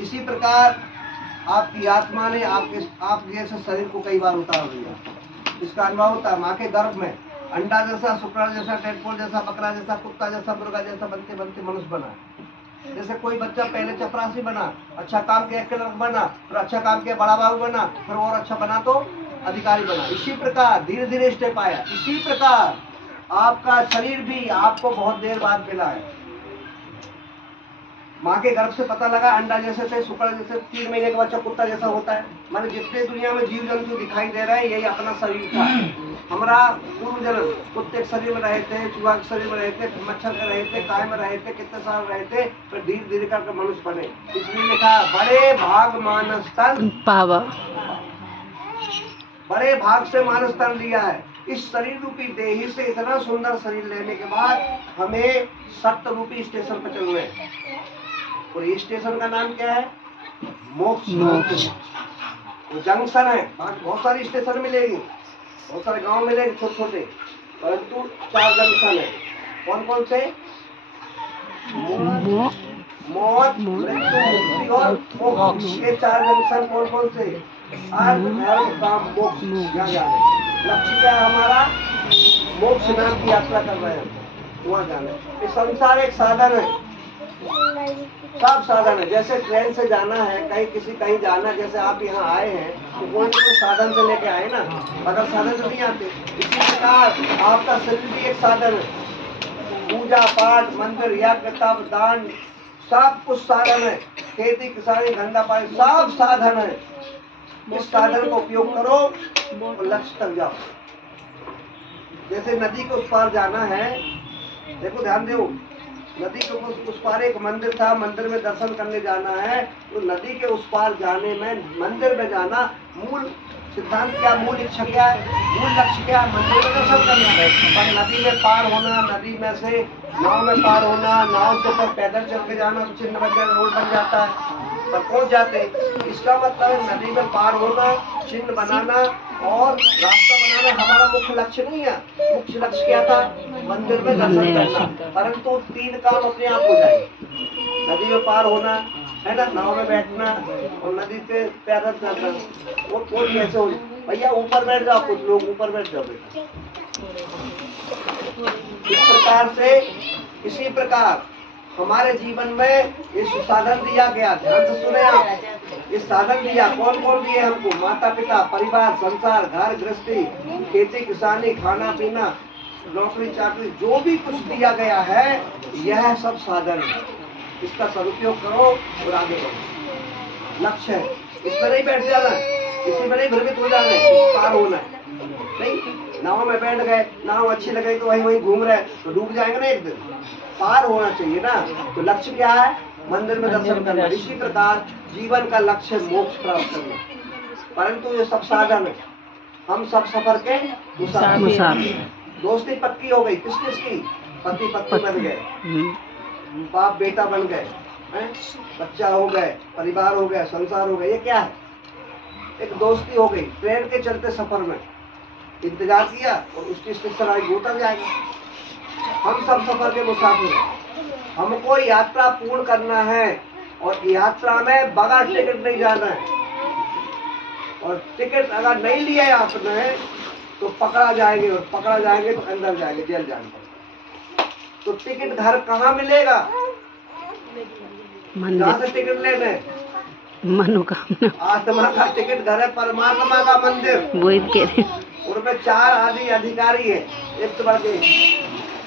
इसी प्रकार आपकी आत्मा ने आपके जैसे शरीर को कई बार उतार दिया। इसका अनुभव होता है। माँ के गर्भ में अंडा जैसा, शुक्र जैसा, टेडपोल जैसा, बकरा जैसा, कुत्ता जैसा, मुर्गा जैसा बनते बनते मनुष्य बना। जैसे कोई बच्चा पहले चपरासी बना, अच्छा काम किया क्लर्क बना, फिर अच्छा काम किया बड़ा बाबू बना, फिर और अच्छा बना तो अधिकारी बना। इसी प्रकार धीरे धीरे स्टेप आया। इसी प्रकार आपका शरीर भी आपको बहुत देर बाद मिला है। माँ के गर्भ से पता लगा अंडा जैसे थे, शुक्र जैसे, 3 महीने का बच्चा कुत्ता जैसा होता है। माने जितने दुनिया में जीव जंतु दिखाई दे रहे हैं यही अपना शरीर था। हमारा पूर्व जन्म कुत्ते के शरीर में रहे थे, चूहा के शरीर में रहे थे, मच्छर के रहे थे, काय में रहे थे, कितने साल रहे थे, फिर धीरे धीरे करके मनुष्य बने। इसलिए लिखा बड़े भाग मानस तन पावा, बड़े भाग से मानस तन लिया है। इस शरीर रूपी देही से इतना सुंदर शरीर लेने के बाद हमें सत्य रूपी स्टेशन पर चलना है। और ये स्टेशन का नाम क्या है? मोक्ष। वो जंक्शन है। बहुत सारी स्टेशन मिलेगी, बहुत सारे गांव मिलेंगे छोटे छोटे, परंतु 4 जंक्शन है। कौन कौन से? मौत, मृत्यु, मुक्ति और मोक्ष। ये 4 जंक्शन कौन कौन से? अर्थ, धर्म, काम, मोक्ष। लक्ष्य क्या है हमारा? मोक्ष नाम की यात्रा कर रहे हैं, वहाँ जाना है। ये संसार एक साधन है, सब साधन है। जैसे ट्रेन से जाना है, कहीं जाना, जैसे आप यहाँ आए हैं तो कोई ना कोई साधन से लेके आए ना, अगर साधन से नहीं आते। इसी प्रकार आपका शरीर भी एक साधन है। पूजा पाठ, मंदिर, यज्ञ, तप, दान, सब कुछ साधन है। खेती किसानी, धंधा पानी, सब साधन है। इस साधन का उपयोग करो और लक्ष्य तक जाओ। जैसे नदी के उस पार जाना है, देखो ध्यान दो, नदी के उस पार एक मंदिर था, मंदिर में दर्शन करने जाना है। तो नदी के उस पार जाने में, मंदिर में जाना, मूल सिद्धांत क्या, मूल इच्छा क्या है, मूल लक्ष्य क्या है? मंदिर में दर्शन करना है। पर नदी में पार होना, नदी में से नाव में पार होना, नाव से ऊपर पैदल चल के जाना, तो चिन्ह बन जाए, रोड बन जाता है, पर पहुंच जाते। इसका मतलब है नदी में पार होना, चिन्ह बनाना और रास्ता बनाना हमारा मुख्य लक्ष्य नहीं है। मुख्य लक्ष्य क्या था? मंदिर में दर्शन करना। परंतु 3 काम अपने आप हो जाएंगे। नदी में पार होना है ना, नाव में बैठना और नदी पे पैदल चलना। वो कैसे हो? भैया ऊपर बैठ जाओ, कुछ लोग ऊपर बैठ जाओ बेटा। इस प्रकार से, इसी प्रकार हमारे जीवन में इस साधन दिया गया। ध्यान से सुने आप। इस साधन दिया कौन कौन दिए हमको? माता पिता, परिवार, संसार, घर गृहस्थी, खेती किसानी, खाना पीना, नौकरी चाकरी, जो भी कुछ दिया गया है यह सब साधन है। इसका सदुपयोग करो और आगे बढ़ो। लक्ष्य है, इसमें नहीं बैठ जाना है, इसी में नहीं भ्रमित हो जाना है, पार होना है। नहीं नाव में बैठ गए, नाव अच्छी लग गई तो वहीं घूम रहे तो डूब जाएंगे ना एक दिन। पार होना चाहिए ना। तो लक्ष्य क्या है? मंदिर में दर्शन करना। इसी प्रकार जीवन का लक्ष्य मोक्ष प्राप्त करना। परंतु ये सब साधन है, हम सब सफर के मुसाफिर। दोस्ती पक्की हो गई, किस किस की? पति पत्नी बन गए, बाप बेटा बन गए, बच्चा हो गए, परिवार हो गया, संसार हो गया। ये क्या है? एक दोस्ती हो गई। ट्रेन के चलते सफर में इंतजार किया और उसकी स्टेशन आई, उतर जाएगा। हम सब सफर के मुसाफिर हैं। हमको यात्रा पूर्ण करना है और यात्रा में बगैर टिकट नहीं जाना है। और टिकट अगर नहीं लिया आपने तो पकड़ा जाएंगे, और पकड़ा जाएंगे तो अंदर जाएंगे, जेल जाएंगे। तो टिकट घर कहाँ मिलेगा? जहाँ से टिकट लेने? मनोकामना। आत्मा का टिकट घर है, परमात्मा का मंदिर। उनमें 4 आदि अधिकारी है, एक तो बात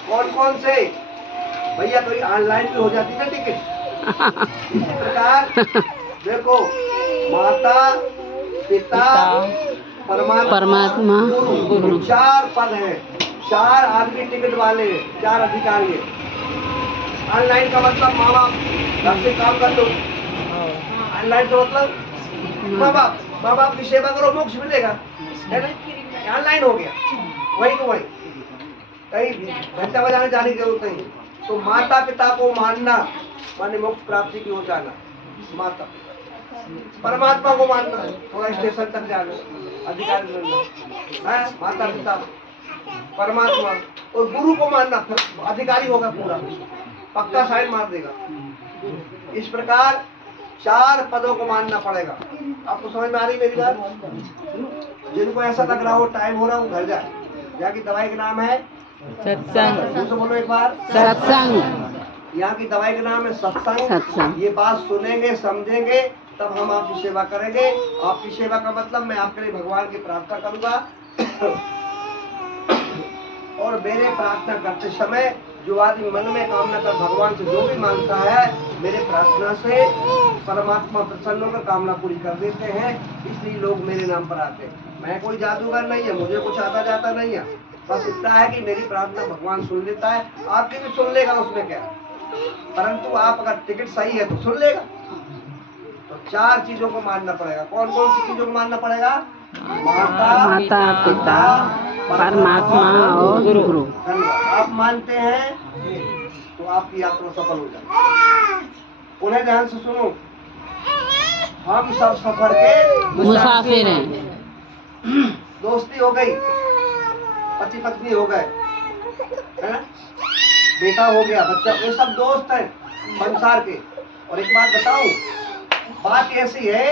कौन कौन से? भैया कोई ऑनलाइन भी हो जाती है टिकट। इसी प्रकार देखो, माता पिता परमात्मा गुरु, 4 पद है, 4 आदमी टिकट वाले, 4 अधिकारी है। ऑनलाइन का मतलब माँ बाप घर से काम कर दो। ऑनलाइन का मतलब माँ बाप की सेवा करो, मोक्ष मिलेगा, है ना? ऑनलाइन हो गया, वही तो वही, कहीं घंटा बजाने जाने की जरूरत नहीं। तो माता पिता को मानना माने मोक्ष प्राप्ति की ओर जाना। माता पिता, परमात्मा को मानना, थोड़ा स्टेशन तक जाना, अधिकारी बनना है। माता पिता, परमात्मा और गुरु को मानना, अधिकारी होगा पूरा, पक्का साइन मार देगा। इस प्रकार 4 पदों को मानना पड़ेगा। आपको समझ में आ रही मेरी बात? जिनको ऐसा लग रहा हो टाइम हो रहा हो घर जाए, यहाँ की दवाई का नाम है सत्संग। मुझसे बोलो एक बार, सत्संग। यहाँ की दवाई का नाम है सत्संग। सत्संग। ये बात सुनेंगे समझेंगे तब हम आपकी सेवा करेंगे। आपकी सेवा का मतलब मैं आपके लिए भगवान की प्रार्थना करूंगा और मेरे प्रार्थना करते समय जो आदमी मन में कामना कर भगवान से जो भी मांगता है, मेरे प्रार्थना से परमात्मा प्रसन्न होकर कामना पूरी कर देते हैं। इसलिए लोग मेरे नाम पर आते हैं। मैं कोई जादूगर नहीं है, मुझे कुछ आता जाता नहीं है, बस इतना है कि मेरी प्रार्थना भगवान सुन लेता है। आपकी भी सुन लेगा, उसमें क्या, परंतु आप अगर टिकट सही है तो सुन लेगा। तो 4 चीजों को मानना पड़ेगा। कौन कौन सी चीजों को मानना पड़ेगा? माता पिता परमात्मा और गुरु। आप मानते हैं तो आपकी यात्रा सफल हो जाए। उन्हें ध्यान से सुनो, हम सब सफर के मुसाफिर हैं। दोस्ती हो गई, पति पत्नी हो गए, है ना, बेटा हो गया, बच्चा, ये सब दोस्त हैं संसार के। और एक बात बताऊं, बात ऐसी है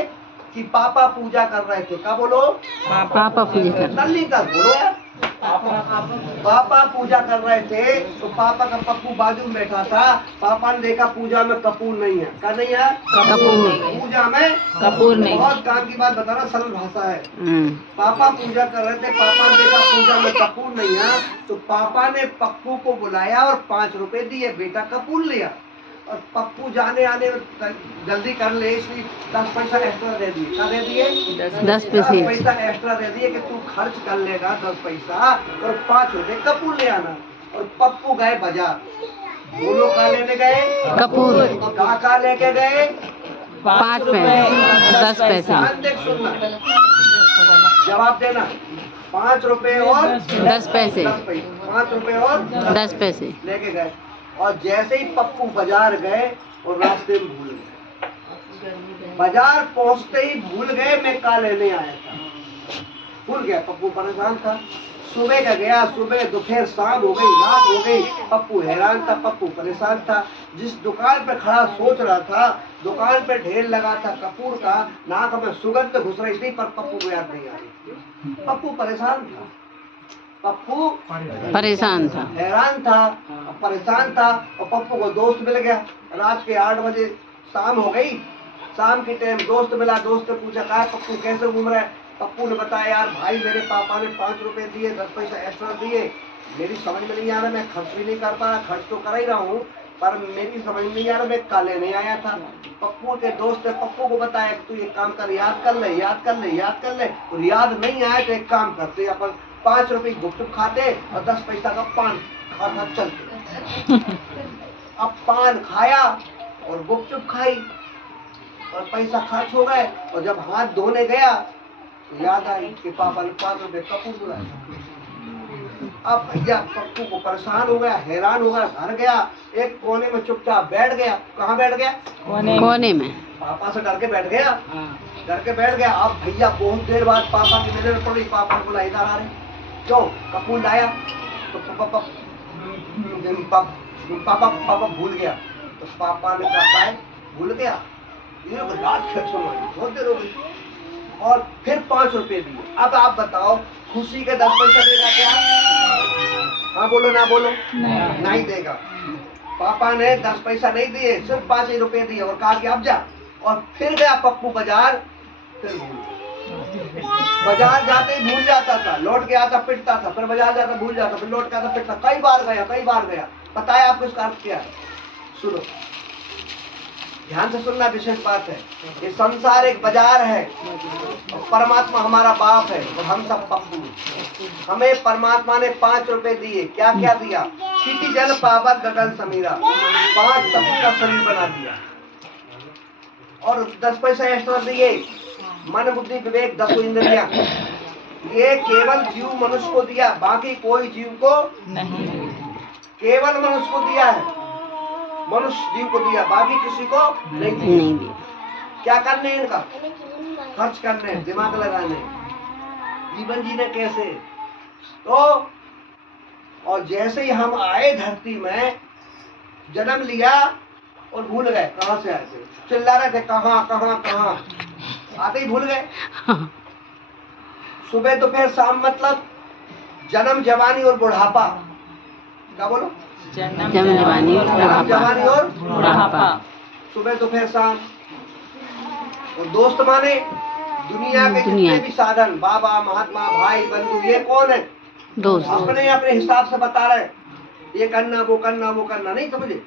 कि पापा पूजा कर रहे थे। क्या बोलो? पापा पूजा कर। नल्ली का बोलो यार। पापा पूजा कर रहे थे तो पापा का पप्पू बाजू में बैठा था। पापा ने देखा पूजा में कपूर नहीं है। क्या नहीं है? कपूर। पूजा में कपूर नहीं। बहुत काम की बात बता रहा, सरल भाषा है। पापा पूजा कर रहे थे, पापा ने देखा पूजा में कपूर नहीं है तो पापा ने पप्पू को बुलाया और 5 रुपए दिए, बेटा कपूर लिया। और पप्पू जाने आने में जल्दी कर ले इसलिए 10 पैसा एक्स्ट्रा दे दिए। क्या दे दिए? 10 पैसे एक्स्ट्रा दे दिए कि तू खर्च कर लेगा 10 पैसा और 5 रुपए कपूर ले आना। और पप्पू गए बाजार। बोलो का लेने गए? कपूर। काका लेके गए 5 पैसे 10 पैसे। ध्यान देख सुनना, जवाब देना। 5 रुपए और 10 पैसे। 5 रुपए और 10 पैसे लेके गए। और जैसे ही पप्पू बाजार गए और रास्ते में भूल गए। बाजार पहुंचते ही भूल गए मैं का लेने आया था। भूल गया, पप्पू परेशान था। सुबह का गया, सुबह दोपहर शाम हो गई, रात हो गई, पप्पू हैरान था, पप्पू परेशान था। जिस दुकान पे खड़ा सोच रहा था, दुकान पे ढेर लगा था कपूर का, नाक में सुगंध घुस रही थी पर पप्पू को याद नहीं आ रही। पप्पू परेशान था, पप्पू परेशान था, हैरान था, परेशान था। और पप्पू को दोस्त मिल गया। रात के 8 बजे शाम हो गई, शाम के टाइम दोस्त मिला। दोस्त ने पूछा कहा पप्पू कैसे घूम रहा है? पप्पू ने बताया यार भाई मेरे पापा ने 5 रुपए दिए, 10 पैसा एक्स्ट्रा दिए, मेरी समझ में नहीं आ रहा, मैं खर्च भी नहीं कर पा रहा, खर्च तो कर ही रहा हूँ पर मेरी समझ में नहीं आ रहा, मैं काले नहीं आया था। पप्पू के दोस्त ने पप्पू को बताया तू एक काम कर, याद कर ले, याद कर ले, याद कर ले। और याद नहीं आया तो एक काम करते अपन 5 रुपए गुपचुप खाते और 10 पैसा का पान खाता चलते। अब पान खाया और गुपचुप खाई और पैसा खर्च हो गए। और जब हाथ धोने गया तो याद आई कि पापा ने 5 रुपए कपूर बुलाया। अब भैया पप्पू को परेशान हो गया, हैरान हो गया, घर गया, एक कोने में चुपचाप बैठ गया। कहाँ बैठ गया? कोने में। पापा से डर के बैठ गया, डर के बैठ गया। अब भैया बहुत देर बाद पापा की नजर पड़ी, पापा ने बोला इधर आ रहे। क्यों? कपूर लाया? तो पापा भूल गया। तो पापा ने कहा है भूल गया, ये रात खेल सुनो, बहुत देर हो गई। और फिर 5 रुपए दिए। अब आप बताओ खुशी के 10 पैसा देगा क्या? हाँ बोलो ना बोलो? नहीं देगा। पापा ने 10 पैसा नहीं दिए, सिर्फ 5 ही रुपए दिए और कहा कि अब जा। और फिर गया पप्पू बाजार, फिर भूल। बाजार जाते ही भूल जाता था, लौट के आता पिटता था, फिर बाजार जाता भूल जाता, फिर लौट के आता पिटता। कई बार गया। पता है आपको इसका अर्थ क्या है? सुनो, ध्यान से सुनना, विशेष बात है। ये संसार एक बाजार है और परमात्मा हमारा बाप है और हम सब पप्पू। हमें परमात्मा ने 5 रुपए दिए। क्या क्या दिया? क्षिति जल पावक गगन समीरा, 5 तत्व का शरीर बना दिया। और 10 पैसा एक्स्ट्रा दिए। मन बुद्धि विवेक 10 इंद्रियां, ये केवल जीव मनुष्य को दिया, बाकी कोई जीव को नहीं, केवल मनुष्य को दिया है। मनुष्य जीव को दिया, बाकी किसी को नहीं दिया। क्या करने इनका? खर्च करने, दिमाग लगाने, जीवन जीने कैसे। तो और जैसे ही हम आए धरती में, जन्म लिया और भूल गए कहाँ से आए थे, चिल्ला रहे थे कहाँ कहाँ कहाँ, आते ही भूल गए। सुबह दोपहर शाम मतलब जन्म जवानी और बुढ़ापा, क्या बोलो, जन्म जवानी और जन्म जवानी और बुढ़ापा। सुबह दोपहर शाम। और दोस्त माने दुनिया के दुनिया जितने भी साधन, बाबा महात्मा भाई बंधु, ये कौन है, दोस्त। अपने अपने हिसाब से बता रहे, ये करना वो करना वो करना, नहीं समझे।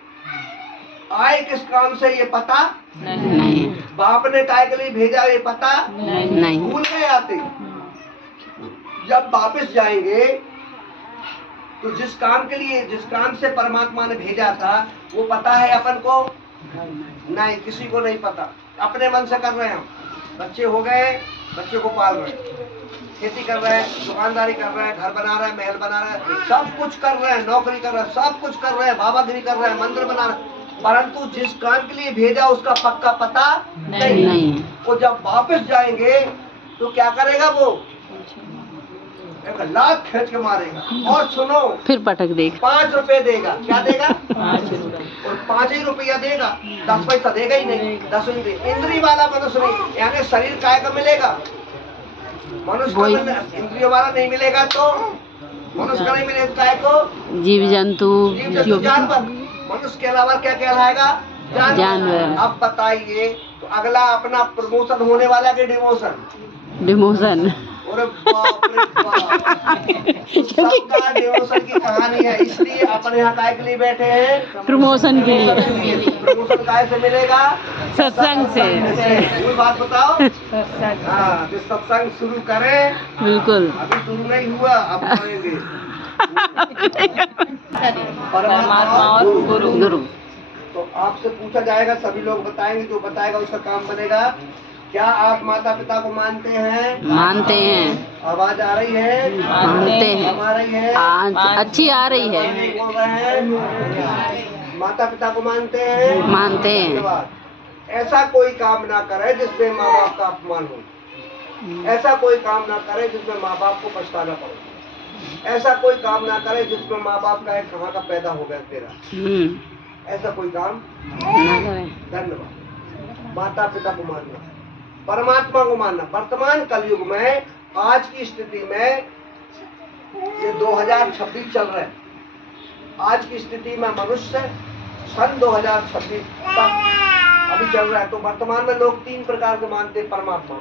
आए किस काम से ये पता नहीं बाप ने काय के लिए भेजा ये पता नहीं। भूल गए आते। जब वापस जाएंगे तो जिस काम के लिए, जिस काम से परमात्मा ने भेजा था वो पता है अपन को, नहीं, किसी को नहीं पता। अपने मन से कर रहे हैं हम, बच्चे हो गए, बच्चे को पाल रहे हैं, खेती कर रहे हैं, दुकानदारी कर रहे हैं, घर बना रहे हैं, महल बना रहे हैं, सब कुछ कर रहे हैं, नौकरी कर रहे हैं, सब कुछ कर रहे हैं, बाबागिरी कर रहे हैं, मंदिर बना रहे हैं, परंतु जिस काम के लिए भेजा उसका पक्का पता नहीं। वो जब वापस जाएंगे तो क्या करेगा, वो एक लात खींच के मारेगा। और सुनो, फिर पटक देगा, 5 रुपए देगा, क्या देगा, 5 रुपए, और 5 ही रुपया देगा, 10 पैसा देगा ही नहीं। 10 इंद्री वाला मनुष्य नहीं, यानी शरीर काय का मिलेगा, मनुष्य का इंद्रियों वाला नहीं मिलेगा, तो मनुष्य का नहीं मिलेगा, काय को जीव जंतु जो भी जानवर, मनुष्य के अलावा क्या कहलाएगा, जानवर। अब बताइए, तो अगला अपना प्रमोशन होने वाला कि डिमोशन, डिमोशन। अरे बाप रे बाप, सबका डिमोशन की कहानी है। इसलिए अपने यहाँ काय के लिए बैठे हैं, प्रमोशन के लिए। प्रमोशन काय से मिलेगा, सत्संग से। कोई बात बताओ। हाँ, तो सत्संग शुरू करें, बिल्कुल। अभी शुरू नहीं हुआ, अब करेंगे। परमात्मा और गुरु। तो आपसे पूछा जाएगा, सभी लोग बताएंगे, जो बताएगा उसका काम बनेगा। क्या आप माता पिता को मानते हैं? मानते हैं। आवाज आ रही है? मानते हैं। आ रही है? आज अच्छी आ रही है। बोल रहे हैं, माता पिता को मानते हैं? मानते हैं। धन्यवाद। ऐसा कोई काम ना करे जिसमें माँ बाप का अपमान हो, ऐसा कोई काम ना करे जिसमें माँ बाप को पछताना पड़े, ऐसा कोई काम ना करे जिसमें माँ बाप का कहाँ का पैदा हो गया तेरा, ऐसा कोई काम ना करें। धन्यवाद। माता पिता को मानना, परमात्मा को मानना। वर्तमान कलयुग में, आज की स्थिति में, ये 2026 चल रहा है, आज की स्थिति में मनुष्य सन 2026 तक अभी चल रहा है, तो वर्तमान में लोग 3 प्रकार के मानते हैं परमात्मा।